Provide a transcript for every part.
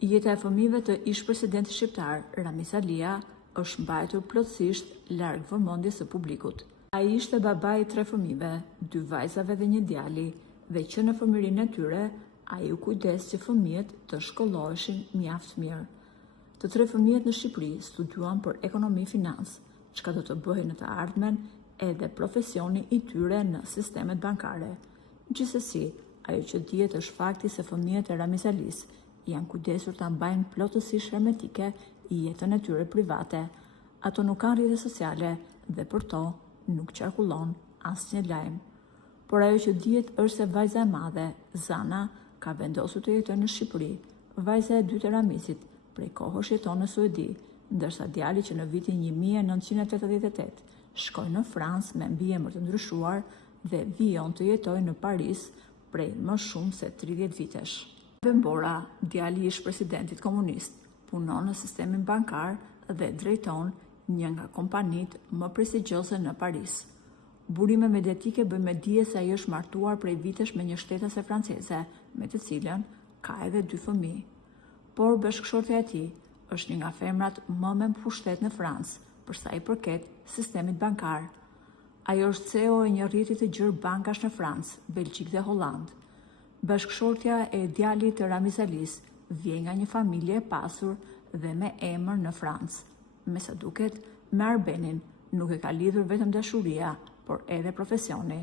Jeta e fëmijëve të ish presidentit shqiptar, Ramiz Alia, është mbajtur plotësisht larg vëmendjes së publikut. Ai ishte babai i 3 fëmijëve, 2 vajzave dhe 1 djali, dhe që në fëmijërinë e tyre, ai u kujdes që fëmijët të shkolloheshin mjaft mirë. Të 3 fëmijët në Shqipëri studiuan për ekonomi financë, çka do të bëhej në të ardhmen edhe profesioni i tyre në sistemet bankare. Gjithsesi, ajo që dihet është fakti se fëmijët e Ramiz Alis janë kujdesur ta mbajnë plotësisht hermetike jetën e tyre private. Ato nuk kanë rrjete sociale dhe për to nuk qarkullon asnjë lajm. Por ajo që dihet është se vajza e madhe, Zana, ka vendosur të jetojë në Shqipëri. Vajza e dytë e Ramizit prej kohësh jeton në Suedi, ndërsa djali që në vitin 1988 shkoi në Francë me mbiemër të ndryshuar dhe vijon të jetojë në Paris prej më shumë se 30 vitesh. Bembora, djali i ish presidentit komunist, punon në sistemin bankar dhe drejton një nga kompanitë më prestigjioze në Paris. Burime mediatike bëjnë me dije se ai është martuar prej vitesh me një shtetëse franceze, me të cilën ka edhe 2 fëmijë. Por bashkëshortja e tij është një nga femrat më me pushtet në Francë, për sa i përket sistemit bankar. Ajo është CEO e një rrjeti të gjerë bankash në Francë, Belgjik dhe Holland. Bashkëshortja e djalit të Ramiz Alis vjen nga një familje e pasur dhe me emër në Francë. Me sa duket, me Arbenin nuk e ka lidhur vetëm dashuria, por edhe profesioni.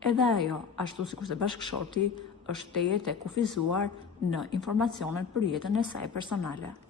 Edhe ajo, ashtu sikurse bashkëshorti, është tejet e kufizuar në informacionet për jetën e saj personale.